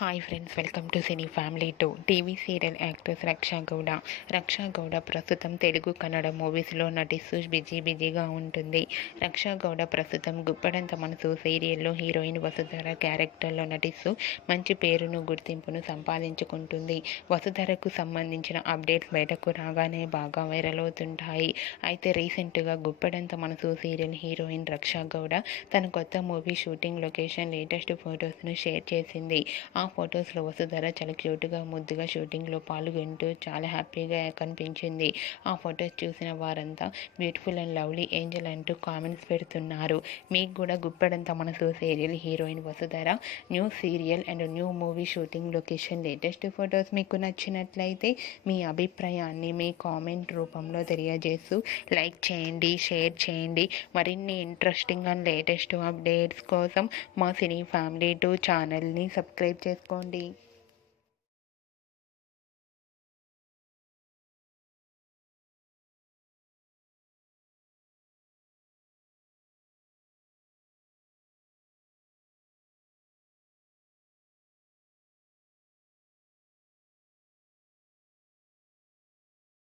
Hi friends, welcome to cine family 2. TV serial actress Raksha Gowda ప్రస్తుతం తెలుగు కన్నడ మూవీస్లో నటిస్తూ బిజీగా ఉంటుంది. రక్షా గౌడ ప్రస్తుతం గుప్పడంత మనసు సీరియల్లో హీరోయిన్ వసుధర క్యారెక్టర్లో నటిస్తూ మంచి పేరును గుర్తింపును సంపాదించుకుంటుంది. వసుధరకు సంబంధించిన అప్డేట్స్ బయటకు రాగానే బాగా వైరల్ అవుతుంటాయి. అయితే రీసెంట్గా గుప్పడంత మనసు సీరియల్ హీరోయిన్ రక్షా గౌడ తన కొత్త మూవీ షూటింగ్ లొకేషన్ లేటెస్ట్ ఫొటోస్ను షేర్ చేసింది. ఆ ఫొటోస్లో వసుధర చాలా క్యూట్గా ముద్దుగా షూటింగ్లో పాల్గొంటూ చాలా హ్యాపీగా కనిపించింది. ఆ ఫొటోస్ చూసిన వారంతా బ్యూటిఫుల్ అండ్ లవ్లీ ఏంజల్ అంటూ కామెంట్స్ పెడుతున్నారు. మీకు కూడా గుప్పెడంత మనసు serial heroine Vasudhara new serial and new movie shooting location latest photos మీకు నచ్చినట్లయితే మీ అభిప్రాయాన్ని మీ కామెంట్ రూపంలో తెలియజేస్తూ లైక్ చేయండి, షేర్ చేయండి. మరిన్ని ఇంట్రెస్టింగ్ అండ్ లేటెస్ట్ అప్డేట్స్ కోసం మా సినీ ఫ్యామిలీ 2 ఛానల్ని సబ్స్క్రైబ్ చేసుకోండి.